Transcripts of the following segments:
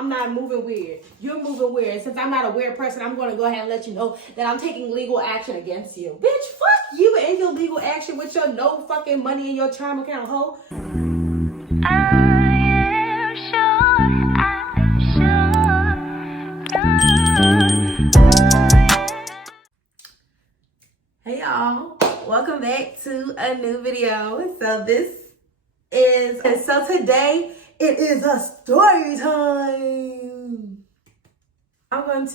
I'm not moving weird. You're moving weird. Since I'm not a weird person, I'm going to go ahead and let you know that I'm taking legal action against you. Bitch, fuck you and your legal action with your no fucking money in your Charm account, hoe. Hey y'all, welcome back to a new video. So today it is a story time. While I'm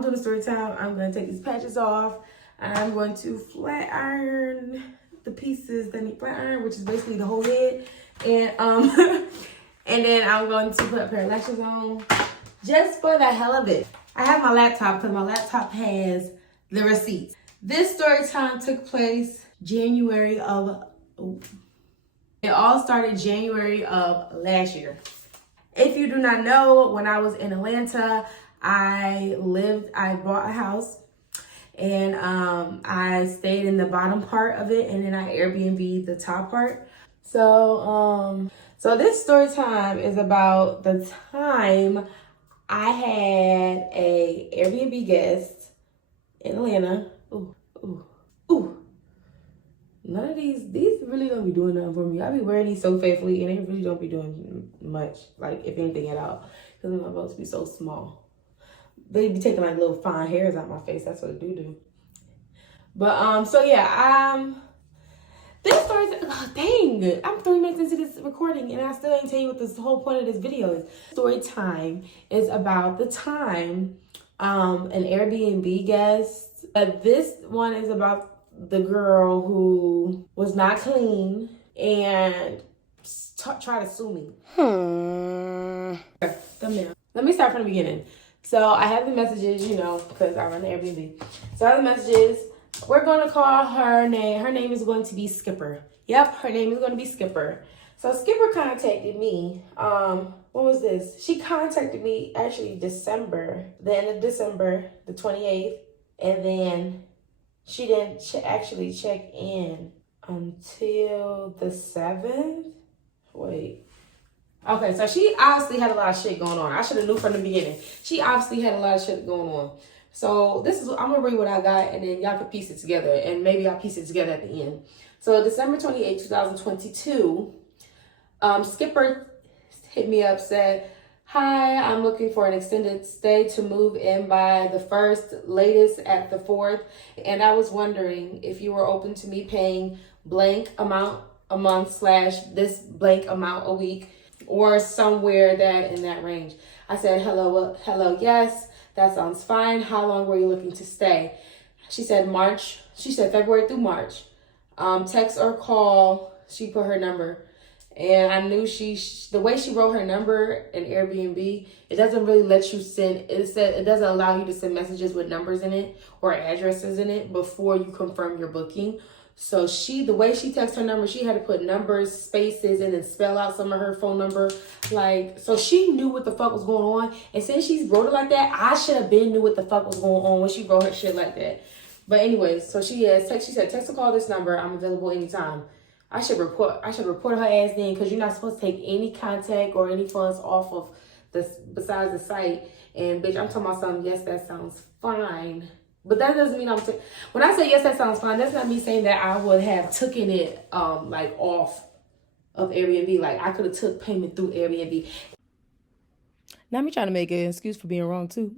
doing the story time, I'm going to take these patches off and I'm going to flat iron the pieces that need flat iron, which is basically the whole head. And and then I'm going to put a pair of lashes on just for the hell of it. I have my laptop because my laptop has the receipts. This story time took place It all started January of last year. If you do not know, when I was in Atlanta, I bought a house and I stayed in the bottom part of it and then I Airbnb the top part. So this story time is about the time I had a Airbnb guest in Atlanta. Ooh. None of these really don't be doing nothing for me. I be wearing these so faithfully and they really don't be doing much, like if anything at all. Because my boats be so small. They be taking like little fine hairs out my face. That's what they do. But this story, dang, I'm 3 minutes into this recording and I still ain't tell you what this whole point of this video is. Story time is about the time an Airbnb guest. This one is about the girl who was not clean and tried to sue me. Let me start from the beginning. So I have the messages, because I run the Airbnb. So I have the messages. We're going to call her name. Her name is going to be Skipper. Yep, her name is going to be Skipper. So Skipper contacted me. What was this? She contacted me actually December, the end of December, the 28th. And then she didn't actually check in until the 7th. Wait. Okay, so she obviously had a lot of shit going on. I should have knew from the beginning. She obviously had a lot of shit going on. So I'm going to read what I got and then y'all can piece it together. And maybe I'll piece it together at the end. So December 28, 2022, Skipper hit me up, said, "Hi, I'm looking for an extended stay to move in by the 1st, latest at the 4th. And I was wondering if you were open to me paying blank amount a month / this blank amount a week or somewhere in that range." I said, hello, yes, that sounds fine. How long were you looking to stay? She said March. She said February through March. Text or call. She put her number. And I knew the way she wrote her number in Airbnb, it doesn't really let you it doesn't allow you to send messages with numbers in it or addresses in it before you confirm your booking. So the way she texted her number, she had to put numbers, spaces, and then spell out some of her phone number. So she knew what the fuck was going on. And since she wrote it like that, I should have knew what the fuck was going on when she wrote her shit like that. But anyways, so she said, text or call this number. I'm available anytime. I should report her ass then because you're not supposed to take any contact or any funds off of this besides the site. And bitch, I'm talking about something. Yes, that sounds fine. But that doesn't mean when I say yes, that sounds fine, that's not me saying that I would have taken it off of Airbnb. Like I could have took payment through Airbnb. Now me trying to make an excuse for being wrong too.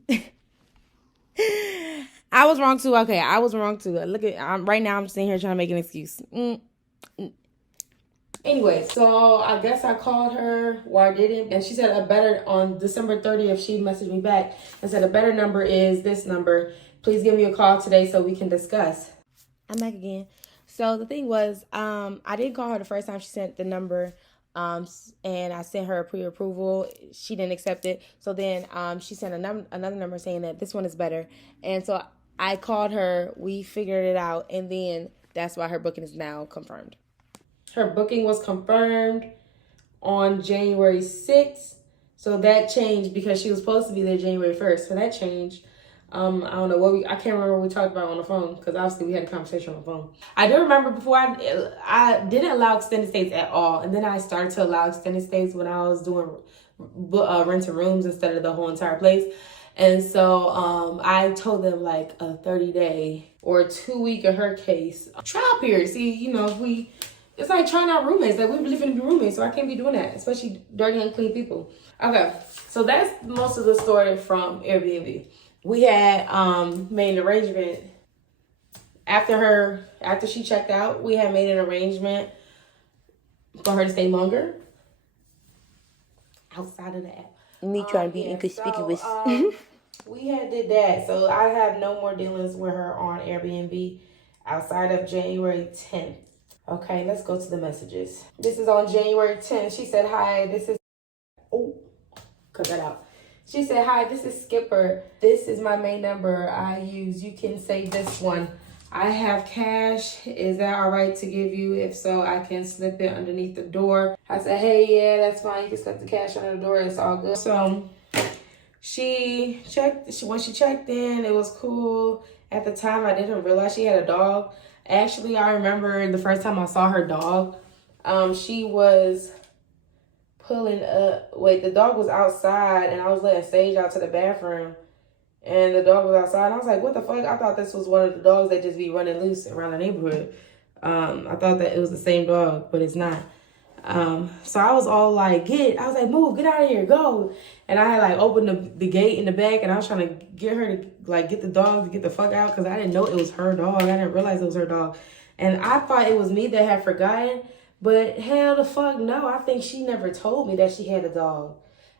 I was wrong too. Okay, I was wrong too. Right now I'm sitting here trying to make an excuse. Anyway, so I guess I called her, or I didn't, and she said on December 30th, she messaged me back and said a better number is this number. Please give me a call today so we can discuss. I'm back again. So the thing was, I didn't call her the first time she sent the number, and I sent her a pre-approval. She didn't accept it. So then she sent another number saying that this one is better. And so I called her, we figured it out, and then that's why her booking is now confirmed. Her booking was confirmed on January 6th. So that changed because she was supposed to be there January 1st. So that changed. I don't know I can't remember what we talked about on the phone because obviously we had a conversation on the phone. I do remember before I didn't allow extended stays at all. And then I started to allow extended stays when I was doing renting rooms instead of the whole entire place. And so I told them like a 30-day or 2-week in her case trial period. See, you know, it's like trying out roommates. Like, we really finna be roommates, so I can't be doing that, especially dirty, unclean people. Okay, so that's most of the story from Airbnb. We had made an arrangement after she checked out. We had made an arrangement for her to stay longer outside of the app. Me trying to be inconspicuous. So, we had did that. So I have no more dealings with her on Airbnb outside of January 10th. Okay, let's go to the messages. This is on January 10th. She said, hi, this is... Oh, cut that out. She said, hi, this is Skipper. This is my main number I use. You can save this one. I have cash. Is that all right to give you? If so, I can slip it underneath the door. I said, hey, yeah, that's fine. You can slip the cash under the door. It's all good. So she checked. When she checked in, it was cool. At the time, I didn't realize she had a dog. Actually, I remember the first time I saw her dog. She was pulling up. Wait, the dog was outside, and I was letting Sage out to the bathroom. And the dog was outside. And I was like, what the fuck? I thought this was one of the dogs that just be running loose around the neighborhood. I thought that it was the same dog, but it's not. So I was all like, I was like, move, get out of here, go. And I had like opened the gate in the back, and I was trying to get her to like get the dog to get the fuck out, because I didn't know it was her dog. I didn't realize it was her dog. And I thought it was me that had forgotten, but hell the fuck no. I think she never told me that she had a dog.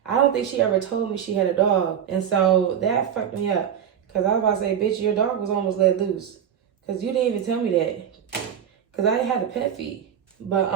I don't think she ever told me she had a dog. And so that fucked me up. Because I was about to say, bitch, your dog was almost let loose. Because you didn't even tell me that. Because I had a pet feed. But,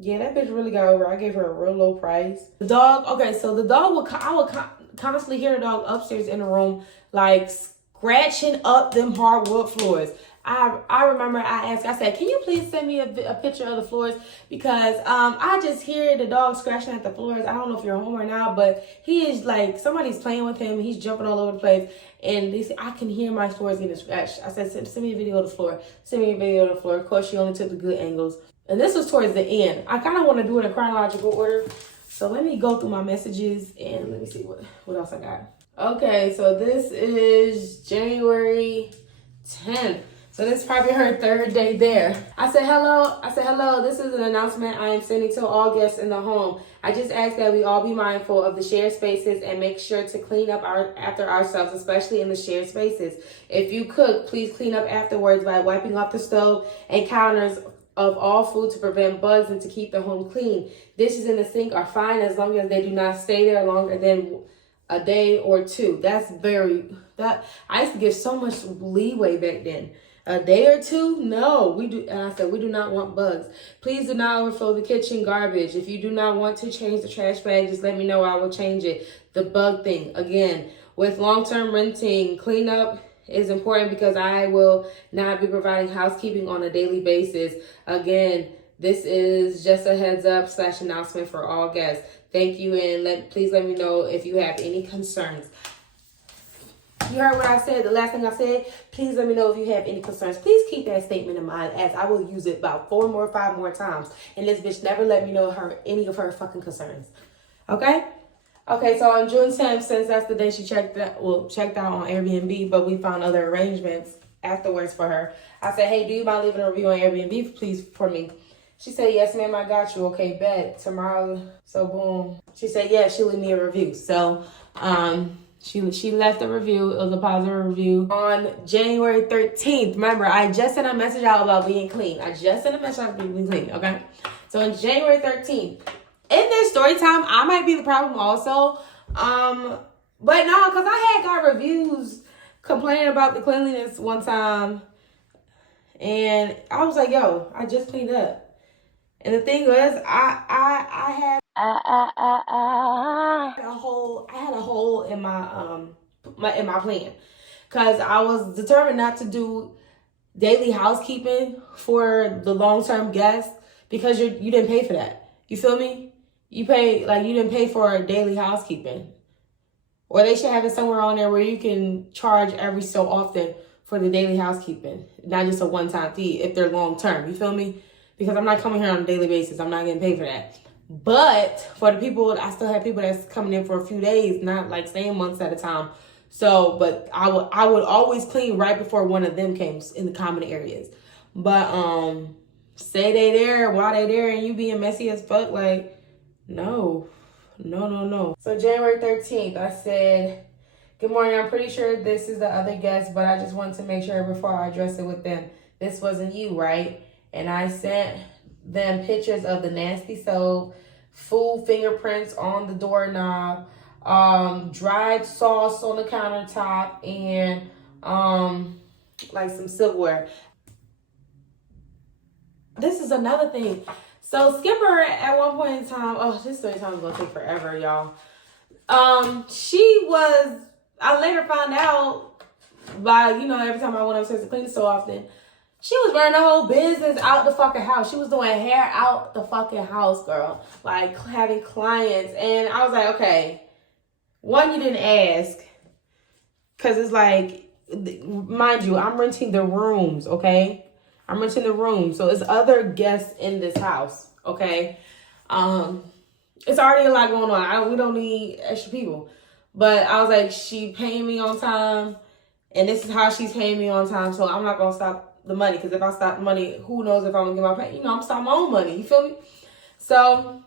yeah, that bitch really got over. I gave her a real low price. The dog, okay, so the dog, I would constantly hear the dog upstairs in the room, like, scratching up them hardwood floors. I remember I asked, I said, can you please send me a picture of the floors? Because I just hear the dog scratching at the floors. I don't know if you're home or not, but he is like, somebody's playing with him. He's jumping all over the place. And they say, I can hear my floors getting scratched. I said, send me a video of the floor. Send me a video of the floor. Of course, she only took the good angles. And this was towards the end. I kind of want to do it in chronological order. So let me go through my messages and let me see what else I got. Okay, so this is January 10th. So this is probably her third day there. I said, hello, this is an announcement I am sending to all guests in the home. I just ask that we all be mindful of the shared spaces and make sure to clean up after ourselves, especially in the shared spaces. If you cook, please clean up afterwards by wiping off the stove and counters of all food to prevent bugs and to keep the home clean. Dishes in the sink are fine as long as they do not stay there longer than a day or two. I used to give so much leeway back then. A day or two? No, we do. And I said, we do not want bugs. Please do not overflow the kitchen garbage. If you do not want to change the trash bag, just let me know. I will change it. The bug thing. Again, with long-term renting, cleanup is important because I will not be providing housekeeping on a daily basis. Again, this is just a heads up / announcement for all guests. Thank you, and please let me know if you have any concerns. You heard what I said, the last thing I said. Please let me know if you have any concerns. Please keep that statement in mind, as I will use it about 5 more times. And this bitch never let me know any of her fucking concerns. Okay? Okay, so on June 10th, since that's the day she checked out on Airbnb, but we found other arrangements afterwards for her. I said, hey, do you mind leaving a review on Airbnb, please, for me? She said, yes, ma'am, I got you. Okay, bet. Tomorrow, so boom. She said, yeah, she'll leave me a review. So, she left a review. It was a positive review on January 13th. Remember, I just sent a message out about being clean. Okay? So on January 13th, in this story time, I might be the problem also. But no, because I had got reviews complaining about the cleanliness one time. And I was like, yo, I just cleaned up. And the thing was, I had a hole in my plan, because I was determined not to do daily housekeeping for the long-term guests, because you didn't pay for that. You feel me? You didn't pay for daily housekeeping, or they should have it somewhere on there where you can charge every so often for the daily housekeeping, not just a one-time fee if they're long-term. You feel me? Because I'm not coming here on a daily basis. I'm not getting paid for that. But for the people, I still have people that's coming in for a few days, not like staying months at a time. So, but I would always clean right before one of them came in the common areas. But say they there while they there and you being messy as fuck, like, no. So January 13th, I said, good morning, I'm pretty sure this is the other guest, but I just wanted to make sure before I address it with them. This wasn't you, right? And I sent them pictures of the nasty soap, full fingerprints on the doorknob, dried sauce on the countertop, and like some silverware. This is another thing. So Skipper at one point in time, this story time is gonna take forever, y'all. I later found out by, every time I went upstairs to clean it so often, she was running the whole business out the fucking house. She was doing hair out the fucking house, girl. Like, having clients. And I was like, okay, one, you didn't ask. Because it's like, mind you, I'm renting the rooms, okay? I'm renting the rooms. So it's other guests in this house, okay? It's already a lot going on. We don't need extra people. But I was like, she paying me on time. And this is how she's paying me on time. So I'm not going to stop the money, because if I stop the money, who knows if I'm gonna get my pay? I'm stopping my own money. You feel me? So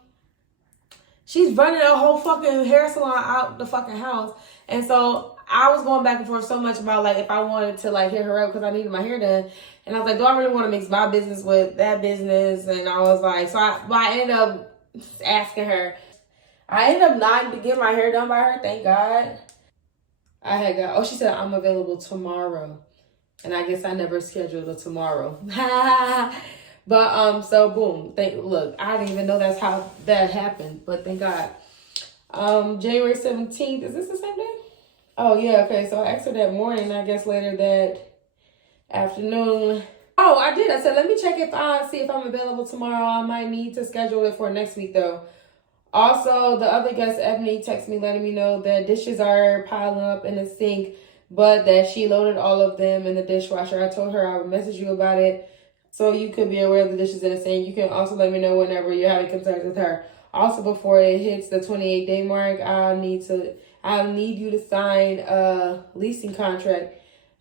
she's running a whole fucking hair salon out the fucking house, and so I was going back and forth so much about like if I wanted to like hit her up because I needed my hair done, and I was like, do I really want to mix my business with that business? And I was like, so I ended up asking her. I ended up not to get my hair done by her. Thank God. She said I'm available tomorrow. And I guess I never scheduled a tomorrow. But, so boom. Look, I didn't even know that's how that happened. But thank God. January 17th. Is this the same day? Oh, yeah. Okay. So I asked her that morning. I guess later that afternoon. Oh, I did. I said, let me check see if I'm available tomorrow. I might need to schedule it for next week, though. Also, the other guest, Ebony, texted me letting me know that dishes are piling up in the sink, but that she loaded all of them in the dishwasher. I told her I would message you about it so you could be aware of the dishes in the sink. You can also let me know whenever you're having concerns with her. Also, before it hits the 28-day mark, I'll need you to sign a leasing contract.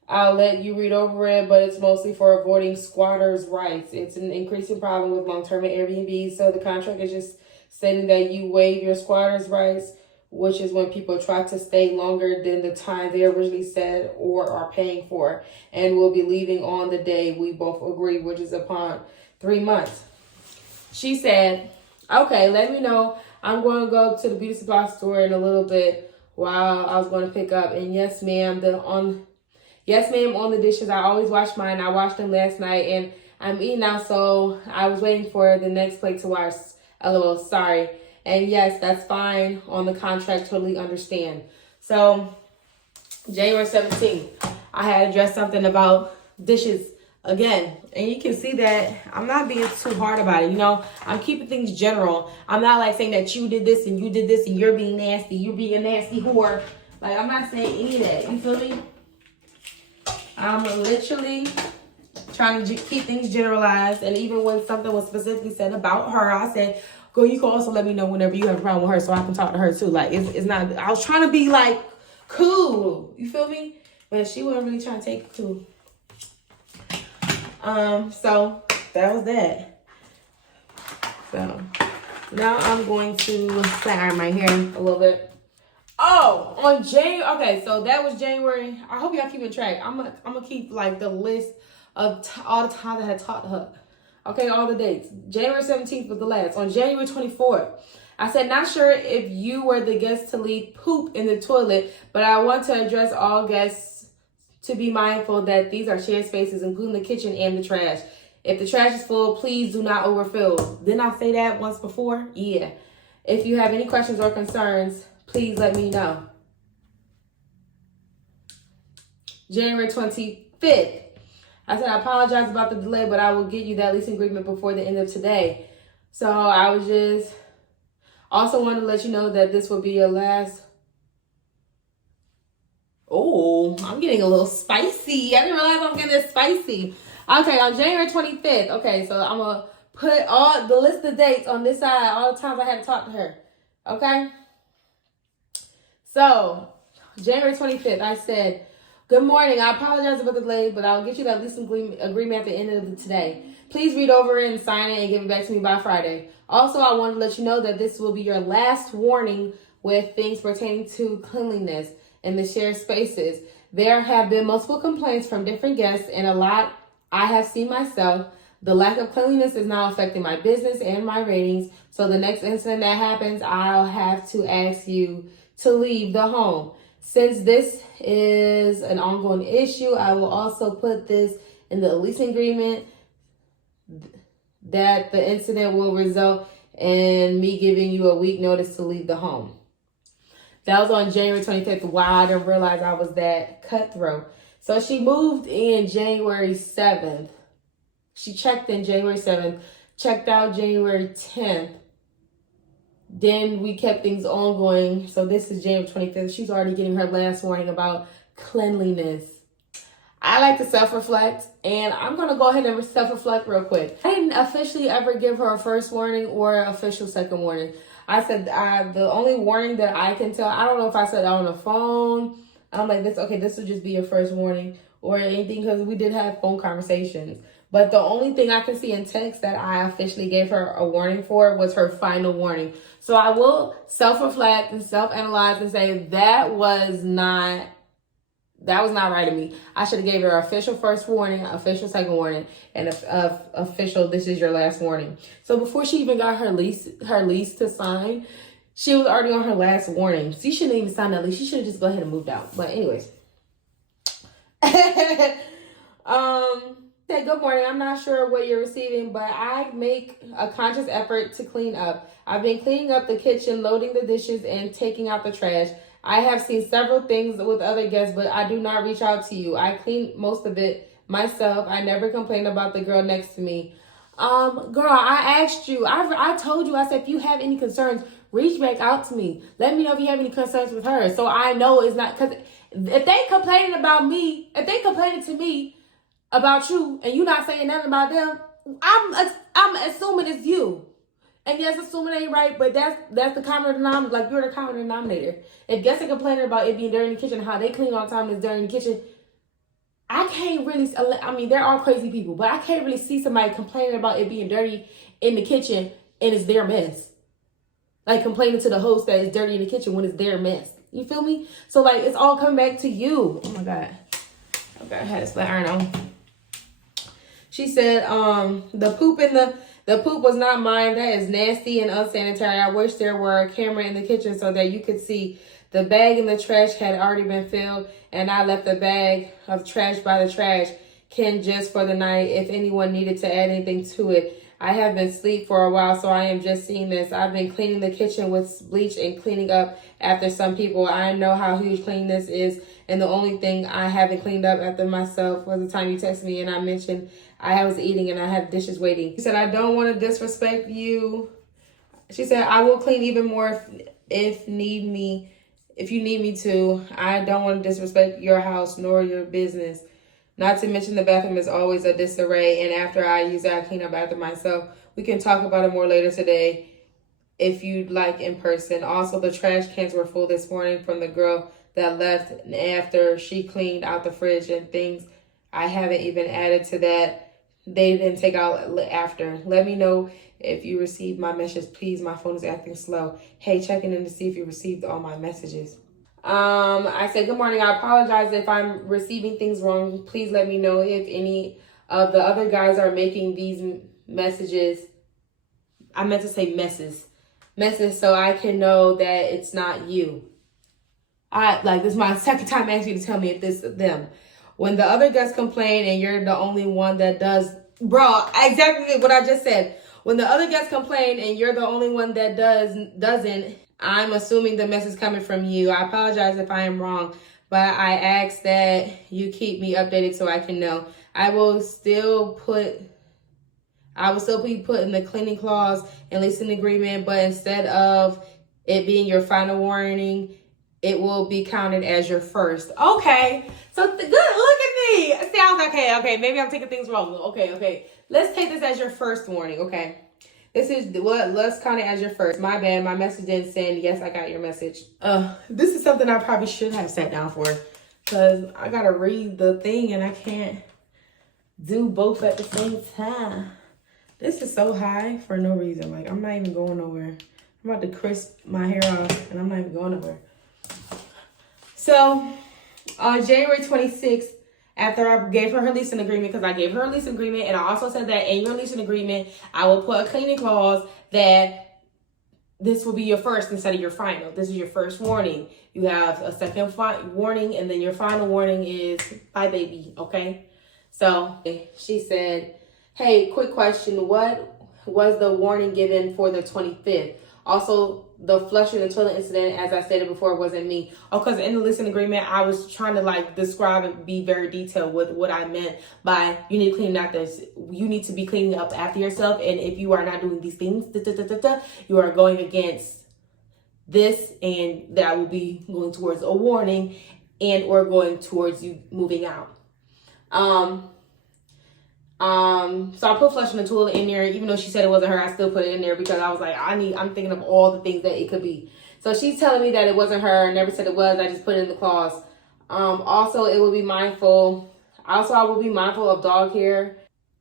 I'll let you read over it, but it's mostly for avoiding squatters' rights. It's an increasing problem with long-term Airbnb, so the contract is just stating that you waive your squatters' rights, which is when people try to stay longer than the time they originally said or are paying for, and will be leaving on the day we both agree, which is upon 3 months. She said, okay, let me know. I'm going to go to the beauty supply store in a little bit while I was going to pick up. And yes, ma'am, on the dishes. I always wash mine. I washed them last night, and I'm eating now, so I was waiting for the next plate to wash. LOL, sorry. And yes, that's fine on the contract. Totally understand. So, January 17th, I had addressed something about dishes again. And you can see that I'm not being too hard about it. I'm keeping things general. I'm not like saying that you did this and you did this and you're being nasty. You're being a nasty whore. Like, I'm not saying any of that. You feel me? I'm literally trying to keep things generalized. And even when something was specifically said about her, I said, girl, you can also let me know whenever you have a problem with her so I can talk to her too. Like, it's not, I was trying to be like cool. You feel me? But she wasn't really trying to take it cool. So that was that. So now I'm going to iron my hair a little bit. Oh, on January. Okay, so that was January. I hope y'all keeping track. I'm gonna keep like the list of all the times I had talked to her. Okay, all the dates. January 17th was the last. On January 24th, I said, not sure if you were the guest to leave poop in the toilet, but I want to address all guests to be mindful that these are shared spaces, including the kitchen and the trash. If the trash is full, please do not overfill. Didn't I say that once before? Yeah. If you have any questions or concerns, please let me know. January 25th. I said, I apologize about the delay, but I will get you that leasing agreement before the end of today. So I was just also wanted to let you know that this will be your last. Oh, I'm getting a little spicy. I didn't realize I'm getting this spicy. Okay, on January 25th. Okay, so I'm going to put all the list of dates on this side, all the times I had to talk to her. Okay? So, January 25th, I said, good morning. I apologize about the delay, but I'll get you that lease agreement at the end of today. Please read over it and sign it and give it back to me by Friday. Also, I want to let you know that this will be your last warning with things pertaining to cleanliness in the shared spaces. There have been multiple complaints from different guests and a lot I have seen myself. The lack of cleanliness is now affecting my business and my ratings. So the next incident that happens, I'll have to ask you to leave the home. Since this is an ongoing issue, I will also put this in the leasing agreement that the incident will result in me giving you a week notice to leave the home. That was on January 25th. Wow, I didn't realize I was that cutthroat. So she moved in January 7th. She checked in January 7th, checked out January 10th. Then we kept things ongoing. So this is January 25th. She's already getting her last warning about cleanliness. I like to self-reflect, and I'm going to go ahead and self-reflect real quick. I didn't officially ever give her a first warning or an official second warning. I said the only warning that I can tell, I don't know if I said that on the phone. I'm like, this will just be your first warning or anything, because we did have phone conversations. But the only thing I can see in text that I officially gave her a warning for was her final warning. So I will self-reflect and self-analyze and say that was not right of me. I should have gave her official first warning, official second warning, and official this is your last warning. So before she even got her lease to sign, she was already on her last warning. She shouldn't even sign that lease. She should have just go ahead and moved out. But anyways. Say good morning. I'm not sure what you're receiving, but I make a conscious effort to clean up. I've been cleaning up the kitchen, loading the dishes, and taking out the trash. I have seen several things with other guests, but I do not reach out to you. I clean most of it myself. I never complain about the girl next to me. Girl, I asked you. I told you. I said, if you have any concerns, reach back out to me. Let me know if you have any concerns with her, so I know it's not, because if they complaining about me, if they complaining to me about you and you not saying nothing about them, I'm assuming it's you. And yes, assuming it ain't right, but that's the common denominator. Like, you're the common denominator. If guests are complaining about it being dirty in the kitchen, how they clean all the time and it's dirty in the kitchen, I can't really, I mean, they're all crazy people, but I can't really see somebody complaining about it being dirty in the kitchen and it's their mess. Like, complaining to the host that it's dirty in the kitchen when it's their mess. You feel me? So, like, it's all coming back to you. Oh my God. Okay, I had a flat iron on. She said, the poop was not mine. That is nasty and unsanitary. I wish there were a camera in the kitchen so that you could see. The bag in the trash had already been filled, and I left the bag of trash by the trash can just for the night if anyone needed to add anything to it. I have been asleep for a while, so I am just seeing this. I've been cleaning the kitchen with bleach and cleaning up after some people. I know how huge cleanliness is, and the only thing I haven't cleaned up after myself was the time you texted me and I mentioned I was eating and I had dishes waiting. She said, I don't want to disrespect you. She said, I will clean even more if you need me to. I don't want to disrespect your house nor your business. Not to mention the bathroom is always a disarray, and after I use it, I clean up after myself. We can talk about it more later today if you'd like in person. Also, the trash cans were full this morning from the girl that left after she cleaned out the fridge and things I haven't even added to that. They didn't take out after. Let me know if you received my message. Please, my phone is acting slow. Hey, checking in to see if you received all my messages. I said, good morning. I apologize if I'm receiving things wrong. Please let me know if any of the other guys are making these messages. I meant to say messes so I can know that it's not you. This is my second time asking you to tell me if this is them. When the other guests complain and you're the only one that does, bro, exactly what I just said. When the other guests complain and you're the only one that doesn't, I'm assuming the mess is coming from you. I apologize if I am wrong, but I ask that you keep me updated so I can know. I will still be putting the cleaning clause and leasing agreement, but instead of it being your final warning, it will be counted as your first. Okay. So good. Look at me. Sounds okay. Maybe I'm taking things wrong. Okay. let's take this as your first warning, okay? Let's count it as your first. My bad. My message didn't send. Yes, I got your message. This is something I probably should have sat down for, because I gotta read the thing and I can't do both at the same time. This is so high for no reason. Like, I'm not even going nowhere. I'm about to crisp my hair off and I'm not even going nowhere. So on January 26th, after I gave her leasing agreement, because I gave her a leasing agreement, and I also said that in your leasing agreement, I will put a cleaning clause that this will be your first instead of your final. This is your first warning. You have a second warning, and then your final warning is bye, baby, okay? So she said, hey, quick question. What was the warning given for the 25th? Also, the flushing the toilet incident, as I stated before, wasn't me. Oh, because in the listening agreement, I was trying to like describe and be very detailed with what I meant by you need to clean out this. You need to be cleaning up after yourself. And if you are not doing these things, you are going against this, and that will be going towards a warning and or going towards you moving out. So I put flushing the toilet in there, even though she said it wasn't her. I still put it in there because I was like, I'm thinking of all the things that it could be. So she's telling me that it wasn't her. Never said it was. I just put it in the clause. Also, it will be mindful. Also, I will be mindful of dog hair.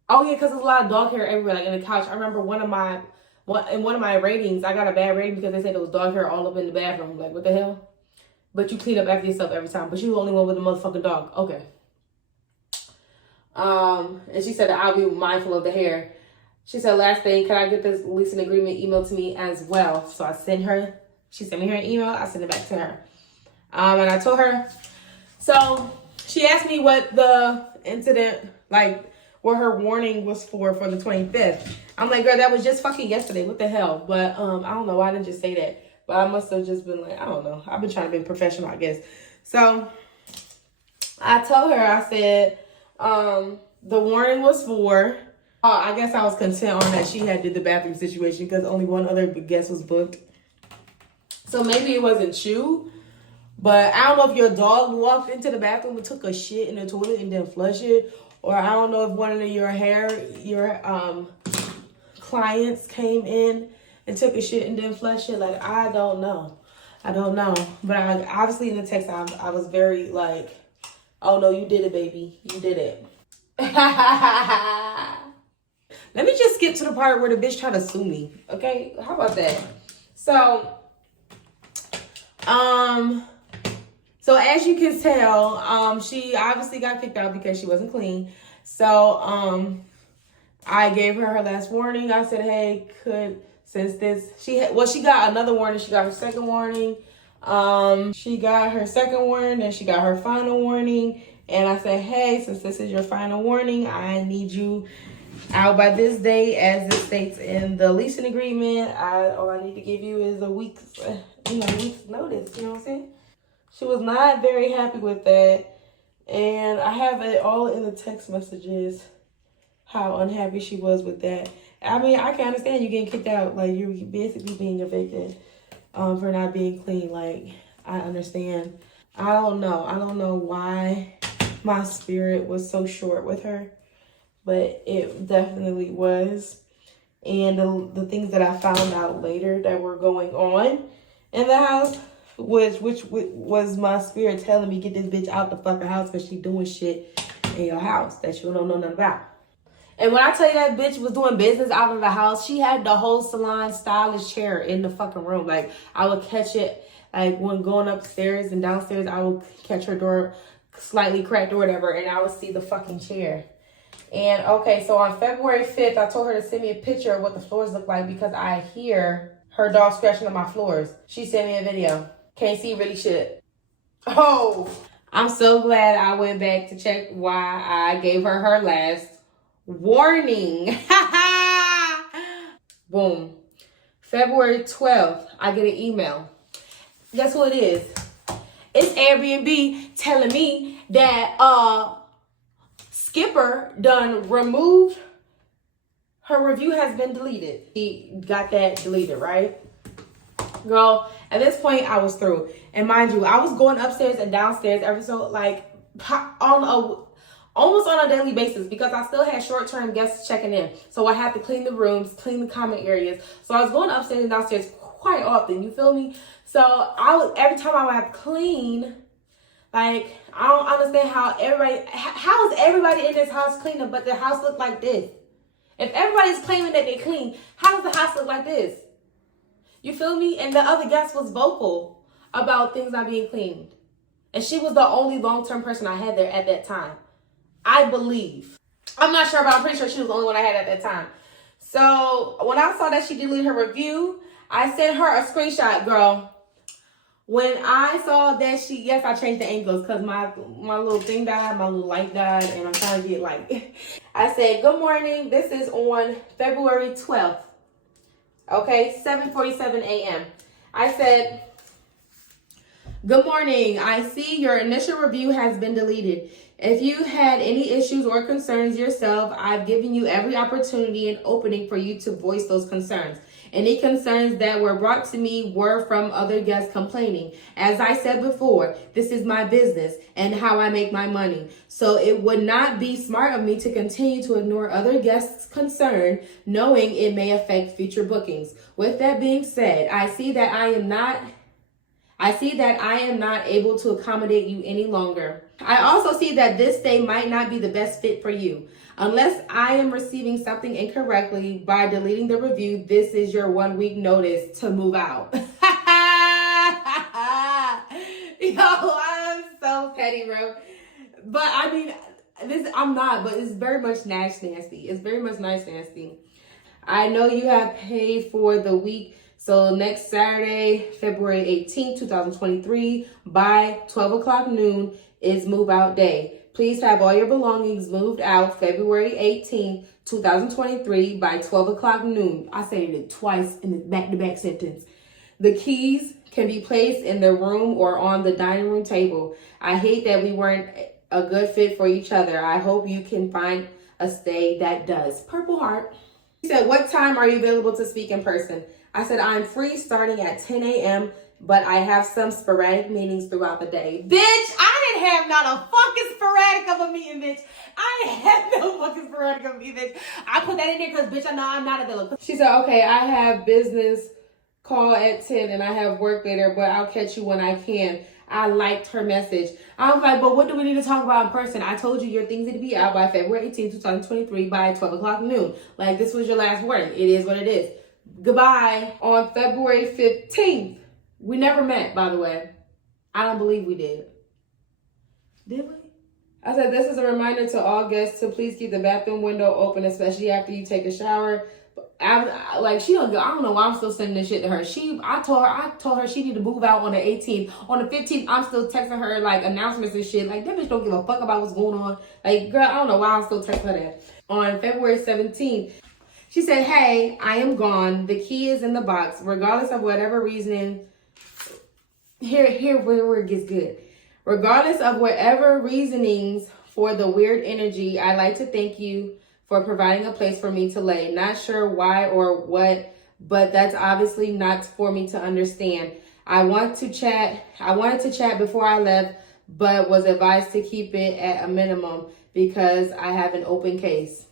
Oh yeah, because there's a lot of dog hair everywhere, like in the couch. I remember in one of my ratings, I got a bad rating because they said there was dog hair all up in the bathroom. Like, what the hell? But you clean up after yourself every time. But you the only one with a motherfucking dog. Okay. And she said that I'll be mindful of the hair. She said, last thing, can I get this leasing agreement emailed to me as well? So I sent her, she sent me her email, I sent it back to her. And I told her, so she asked me what the incident, like what her warning was for the 25th. I'm like, girl, that was just fucking yesterday. What the hell? But I don't know why I didn't just say that. But I must have just been like, I don't know. I've been trying to be professional, I guess. So I told her, I said, the warning was for, I guess I was content on that she had did the bathroom situation because only one other guest was booked. So maybe it wasn't you, but I don't know if your dog walked into the bathroom and took a shit in the toilet and then flushed it, or I don't know if one of your clients came in and took a shit and then flushed it. Like, I don't know. But I obviously in the text, I was very like, oh no, you did it, baby. You did it. Let me just skip to the part where the bitch tried to sue me. Okay, how about that? So as you can tell, she obviously got kicked out because she wasn't clean. So I gave her her last warning. I said, hey, she got another warning. She got her second warning. She got her second warning, and she got her final warning. And I said, hey, since this is your final warning, I need you out by this day, as it states in the leasing agreement. All I need to give you is a week's notice. You know what I'm saying? She was not very happy with that, and I have it all in the text messages how unhappy she was with that. I mean, I can understand you getting kicked out, like you're basically being evicted for not being clean. Like, I understand. I don't know why my spirit was so short with her, but it definitely was. And the things that I found out later that were going on in the house, which was my spirit telling me, get this bitch out the fucking house because she doing shit in your house that you don't know nothing about. And when I tell you that bitch was doing business out of the house, she had the whole salon stylish chair in the fucking room. Like, I would catch it, like when going upstairs and downstairs, I would catch her door slightly cracked or whatever, and I would see the fucking chair. And okay, so on February 5th, I told her to send me a picture of what the floors look like because I hear her dog scratching on my floors. She sent me a video. Can't see really shit. Oh, I'm so glad I went back to check why I gave her her last warning. Boom. February 12th, I get an email. Guess who it is? It's Airbnb telling me that Skipper done removed, her review has been deleted. He got that deleted, right? Girl, at this point, I was through. And mind you, I was going upstairs and downstairs every so, like, almost on a daily basis because I still had short-term guests checking in. So I had to clean the rooms, clean the common areas. So I was going upstairs and downstairs quite often, you feel me? So every time I would have to clean, like, I don't understand how is everybody in this house cleaning, but the house look like this? If everybody's claiming that they clean, how does the house look like this? You feel me? And the other guest was vocal about things not being cleaned. And she was the only long-term person I had there at that time. I believe. I'm not sure, but I'm pretty sure she was the only one I had at that time. So when I saw that she deleted her review, I sent her a screenshot, girl. When I saw that yes, I changed the angles because my little thing died, my little light died, and I'm trying to get light. I said, good morning. This is on February 12th. Okay, 7:47 a.m. I said, good morning. I see your initial review has been deleted. If you had any issues or concerns yourself, I've given you every opportunity and opening for you to voice those concerns. Any concerns that were brought to me were from other guests complaining. As I said before, this is my business and how I make my money. So it would not be smart of me to continue to ignore other guests' concern, knowing it may affect future bookings. With that being said, I see that I am not able to accommodate you any longer. I also see that this stay might not be the best fit for you. Unless I am receiving something incorrectly by deleting the review, this is your 1 week notice to move out. Yo, I'm so petty, bro. But I mean, but it's very much nasty. It's very much nasty. I know you have paid for the week. So next Saturday, February 18th, 2023, by 12 o'clock noon is move out day. Please have all your belongings moved out February 18th, 2023 by 12 o'clock noon. I said it twice in the back-to-back sentence. The keys can be placed in the room or on the dining room table. I hate that we weren't a good fit for each other. I hope you can find a stay that does. Purple heart. He said, what time are you available to speak in person? I said, I'm free starting at 10 a.m., but I have some sporadic meetings throughout the day. Bitch, I didn't have not a fucking sporadic of a meeting, bitch. I didn't have no fucking sporadic of a meeting, bitch. I put that in there because, bitch, I know I'm not available. She said, okay, I have business call at 10 and I have work later, but I'll catch you when I can. I liked her message. I was like, but what do we need to talk about in person? I told you your things need to be out by February 18th, 2023 by 12 o'clock noon. Like, this was your last warning. It is what it is. Goodbye. On February 15th. We never met, by the way. I don't believe we did. Did we? I said, this is a reminder to all guests to please keep the bathroom window open, especially after you take a shower. She don't go. I don't know why I'm still sending this shit to her. I told her she need to move out on the 18th. On the 15th, I'm still texting her like announcements and shit. Like, that bitch don't give a fuck about what's going on. Like, girl, I don't know why I'm still texting her that. On February 17th, she said, hey, I am gone. The key is in the box. Regardless of whatever reasoning, here where it gets good. Regardless of whatever reasonings for the weird energy, I'd like to thank you for providing a place for me to lay. Not sure why or what, but that's obviously not for me to understand. I wanted to chat before I left, but was advised to keep it at a minimum because I have an open case.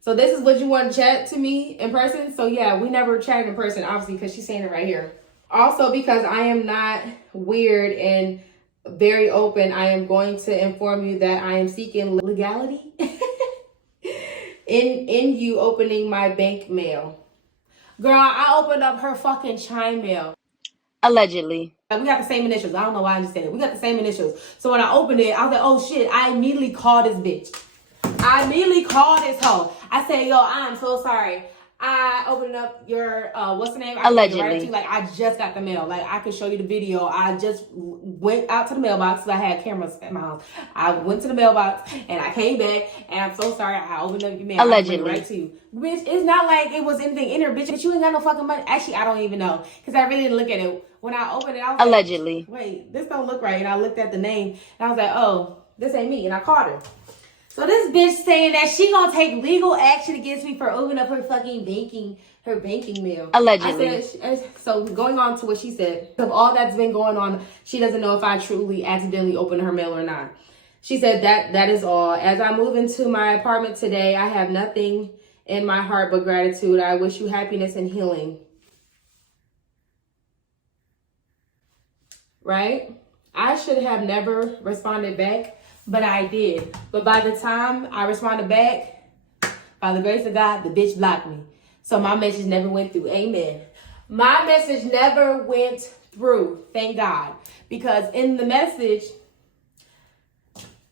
So this is what you want to chat to me in person? So yeah, we never chatted in person, obviously, because she's saying it right here. Also, because I am not weird and very open, I am going to inform you that I am seeking legality in you opening my bank mail. Girl, I opened up her fucking Chime mail. Allegedly. We got the same initials. I don't know why I just said it. We got the same initials. So when I opened it, I was like, oh shit, I immediately called this bitch. I immediately called this hoe. I said, yo, I'm so sorry. I opened up your, what's the name? Allegedly. Like, I just got the mail. Like, I could show you the video. I just went out to the mailbox because I had cameras at my house. I went to the mailbox and I came back and I'm so sorry. I opened up your mail. Allegedly. I right to you. Bitch, it's not like it was anything in there, bitch. But you ain't got no fucking money. Actually, I don't even know because I really didn't look at it. When I opened it, I was allegedly. like, wait, this don't look right. And I looked at the name and I was like, oh, this ain't me. And I called her. So this bitch saying that she gonna take legal action against me for opening up her fucking her banking mail. Allegedly. I said, so going on to what she said, of all that's been going on, she doesn't know if I truly accidentally opened her mail or not. She said that is all. As I move into my apartment today, I have nothing in my heart but gratitude. I wish you happiness and healing. Right? I should have never responded back, but I did. But by the time I responded back, by the grace of God, the bitch blocked me. So my message never went through. Amen. My message never went through. Thank God. Because in the message,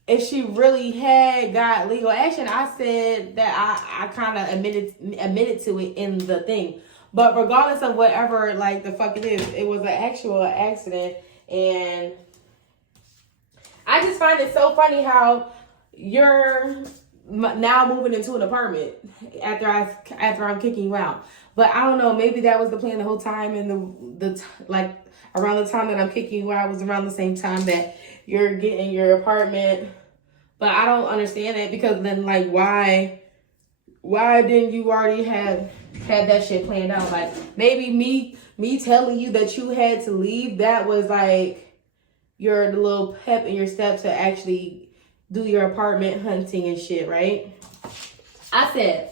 if she really had got legal action, I said that I kind of admitted to it in the thing. But regardless of whatever, like, the fuck it is, it was an actual accident. And I just find it so funny how you're now moving into an apartment after I'm kicking you out. But I don't know, maybe that was the plan the whole time, and the like around the time that I'm kicking you out was around the same time that you're getting your apartment. But I don't understand that, because then, like, why didn't you already have that shit planned out? Like, maybe me telling you that you had to leave, that was like your little pep in your step to actually do your apartment hunting and shit, right? I said,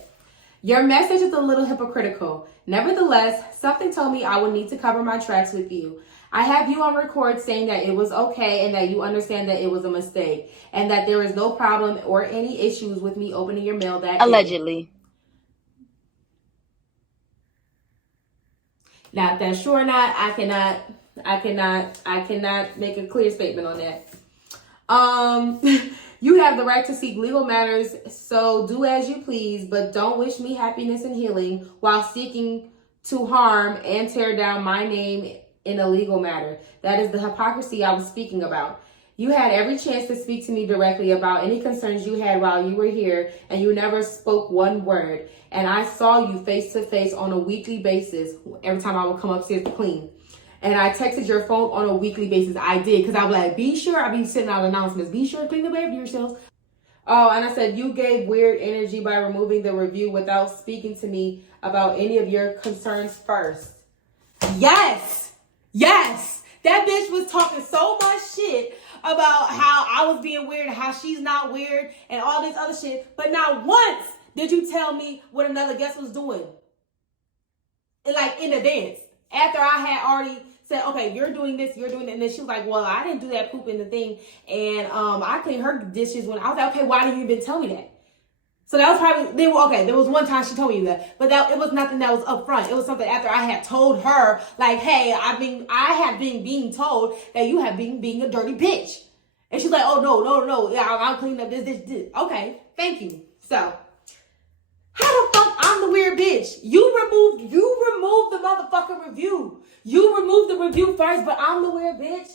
your message is a little hypocritical. Nevertheless, something told me I would need to cover my tracks with you. I have you on record saying that it was okay and that you understand that it was a mistake and that there is no problem or any issues with me opening your mail that day. Allegedly. Now, if that's sure or not, I cannot make a clear statement on that. You have the right to seek legal matters, so do as you please, but don't wish me happiness and healing while seeking to harm and tear down my name in a legal matter. That is the hypocrisy I was speaking about. You had every chance to speak to me directly about any concerns you had while you were here, and you never spoke one word. And I saw you face to face on a weekly basis every time I would come upstairs to clean. And I texted your phone on a weekly basis. I did, because I was like, be sure. I'd be sending out announcements. Be sure to clean the bed for yourselves. Oh, and I said, you gave weird energy by removing the review without speaking to me about any of your concerns first. Yes. That bitch was talking so much shit about how I was being weird, how she's not weird, and all this other shit. But not once did you tell me what another guest was doing. Like, in advance. After I had already said, okay, you're doing this, and then she was like, well, I didn't do that poop in the thing, and I cleaned her dishes when I was like, okay, why didn't you even tell me that? So that was probably, there was one time she told me that, but it was nothing that was up front. It was something after I had told her, like, hey, I have been being told that you have been being a dirty bitch. And she's like, oh, no, yeah, I'll clean up this. Okay, thank you. So, how the fuck I'm the weird bitch? You removed the motherfucking review. You removed the review first, but I'm the weird bitch.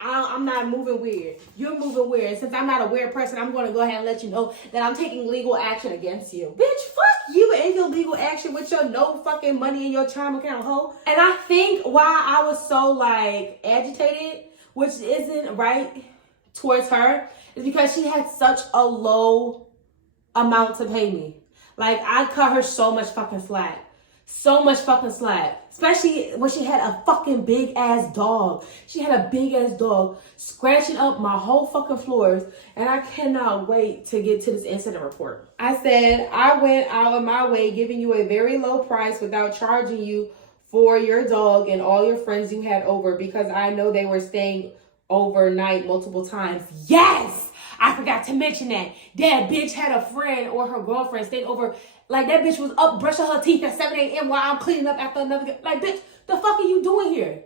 I'm not moving weird. You're moving weird. Since I'm not a weird person, I'm going to go ahead and let you know that I'm taking legal action against you. Bitch, fuck you and your legal action with your no fucking money in your chime account, hoe. And I think why I was so, like, agitated, which isn't right towards her, is because she had such a low amount to pay me. Like, I cut her so much fucking slack. Especially when she had a fucking big ass dog. She had a big ass dog scratching up my whole fucking floors. And I cannot wait to get to this incident report. I said, I went out of my way giving you a very low price without charging you for your dog and all your friends you had over, because I know they were staying overnight multiple times. Yes! I forgot to mention that. That bitch had a friend or her girlfriend staying over. Like, that bitch was up brushing her teeth at 7 a.m. while I'm cleaning up after another. Like, bitch, the fuck are you doing here?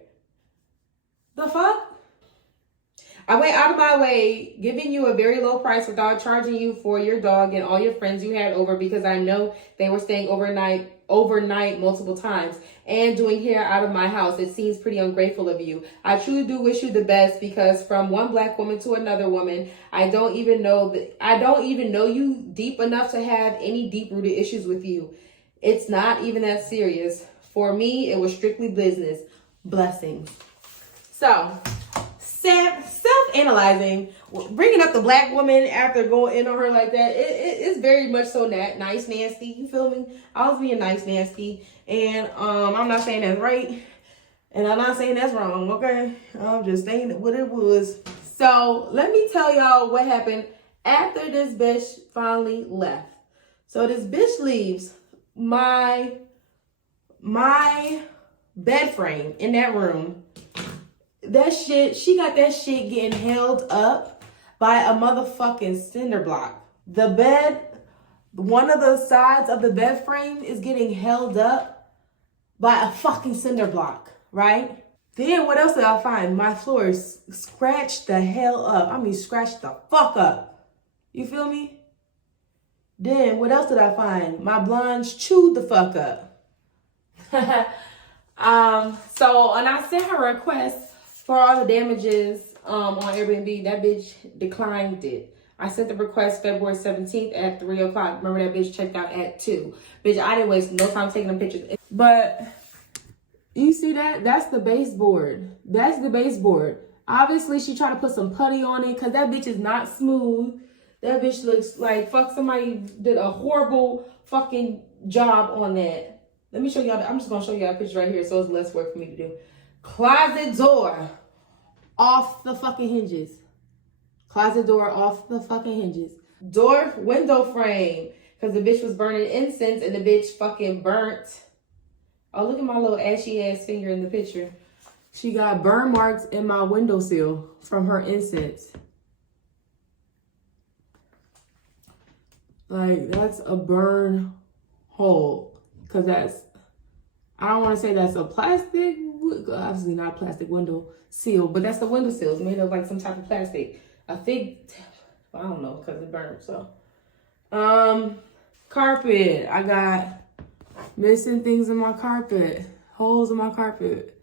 The fuck? I went out of my way giving you a very low price without charging you for your dog and all your friends you had over, because I know they were staying overnight multiple times and doing hair out of my house. It seems pretty ungrateful of you. I truly do wish you the best, because from one black woman to another woman, I don't even know you deep enough to have any deep-rooted issues with you. It's not even that serious. For me, it was strictly business. Blessings. So, 7 analyzing, bringing up the black woman after going in on her like that. It's very much so nice nasty. You feel me? I was being nice nasty, and I'm not saying that's right, and I'm not saying that's wrong. Okay, I'm just saying what it was. So let me tell y'all what happened after this bitch finally left. So this bitch leaves my bed frame in that room. That shit, she got that shit getting held up by a motherfucking cinder block. The bed, one of the sides of the bed frame is getting held up by a fucking cinder block, right? Then what else did I find? My floor is scratched the hell up. I mean, scratched the fuck up. You feel me? Then what else did I find? My blinds chewed the fuck up. So, and I sent her a request for all the damages on Airbnb. That bitch declined it. I sent the request February 17th at 3 o'clock. Remember that bitch checked out at 2. Bitch, I didn't waste no time taking them pictures. But you see that? That's the baseboard. That's the baseboard. Obviously, she tried to put some putty on it because that bitch is not smooth. That bitch looks like somebody did a horrible fucking job on that. Let me show y'all. I'm just gonna show y'all a picture right here, so it's less work for me to do. Closet door off the fucking hinges. Closet door off the fucking hinges. Door window frame, because the bitch was burning incense and the bitch fucking burnt. Oh, look at my little ashy ass finger in the picture. She got burn marks in my windowsill from her incense. Like, that's a burn hole. Because I don't want to say that's a plastic, obviously not a plastic window seal, but that's the window seal. It's made of like some type of plastic. I don't know, because it burned, so. Carpet. I got missing things in my carpet. Holes in my carpet.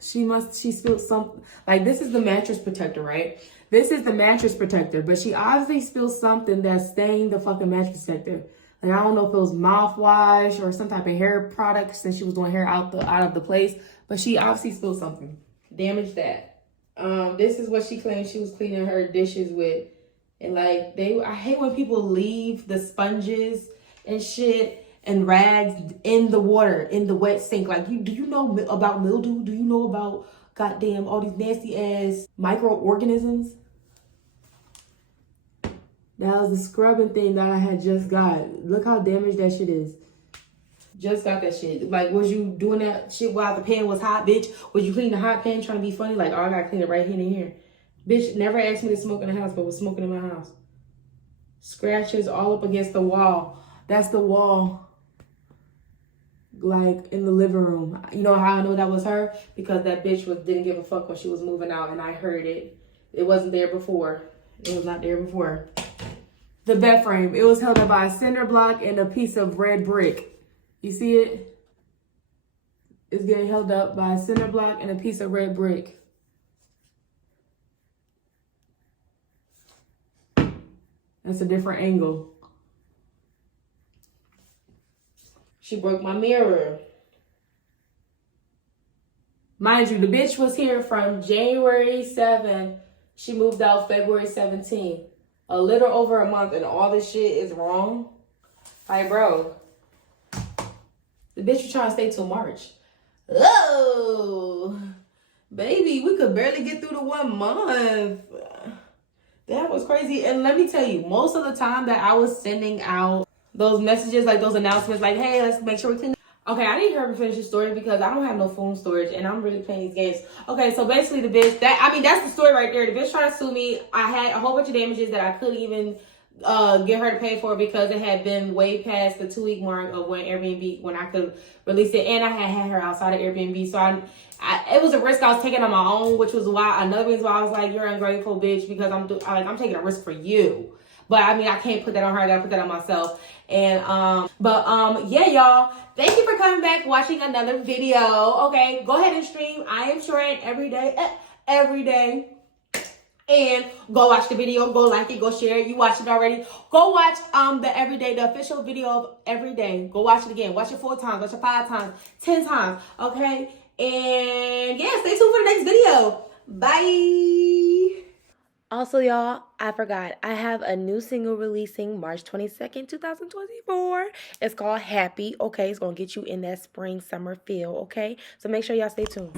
She spilled something. Like, this is the mattress protector, right? This is the mattress protector, but she obviously spilled something that stained the fucking mattress protector. Like, I don't know if it was mouthwash or some type of hair product since she was doing hair out of the place, but she obviously spilled something. Damaged that. This is what she claimed she was cleaning her dishes with. And like, I hate when people leave the sponges and shit and rags in the water, in the wet sink. Like, do you know about mildew? Do you know about goddamn all these nasty ass microorganisms? That was the scrubbing thing that I had just got. Look how damaged that shit is. Just got that shit. Like, was you doing that shit while the pan was hot, bitch? Was you cleaning the hot pan trying to be funny? Like, oh, I gotta clean it right here and here. Bitch never asked me to smoke in the house, but was smoking in my house. Scratches all up against the wall. That's the wall. Like, in the living room. You know how I know that was her? Because that bitch didn't give a fuck when she was moving out, and I heard it. It wasn't there before. It was not there before. The bed frame. It was held up by a cinder block and a piece of red brick. You see it? It's getting held up by a cinder block and a piece of red brick. That's a different angle. She broke my mirror. Mind you, the bitch was here from January 7th. She moved out February 17th. A little over a month and all this shit is wrong. Like, bro, the bitch was trying to stay till March. Oh, baby, we could barely get through the 1 month. That was crazy. And let me tell you, most of the time that I was sending out those messages, like those announcements, like, hey, let's make sure we clean. Okay, I need her to finish the story because I don't have no phone storage and I'm really playing these games. Okay, so basically the bitch, that's the story right there. The bitch tried to sue me. I had a whole bunch of damages that I couldn't even get her to pay for because it had been way past the 2-week mark of when I could release it. And I had her outside of Airbnb. So it was a risk I was taking on my own, which was another reason why I was like, you're ungrateful, bitch, because I'm taking a risk for you. But I mean, I can't put that on her. I gotta put that on myself. And yeah, y'all. Thank you for coming back, watching another video. Okay, go ahead and stream. I am shorting every day. And go watch the video. Go like it. Go share it. You watched it already. Go watch the official video of every day. Go watch it again. Watch it 4 times. Watch it 5 times, 10 times. Okay. And yeah, stay tuned for the next video. Bye. Also, y'all, I forgot. I have a new single releasing March 22nd, 2024. It's called Happy, okay? It's going to get you in that spring, summer feel, okay? So make sure y'all stay tuned.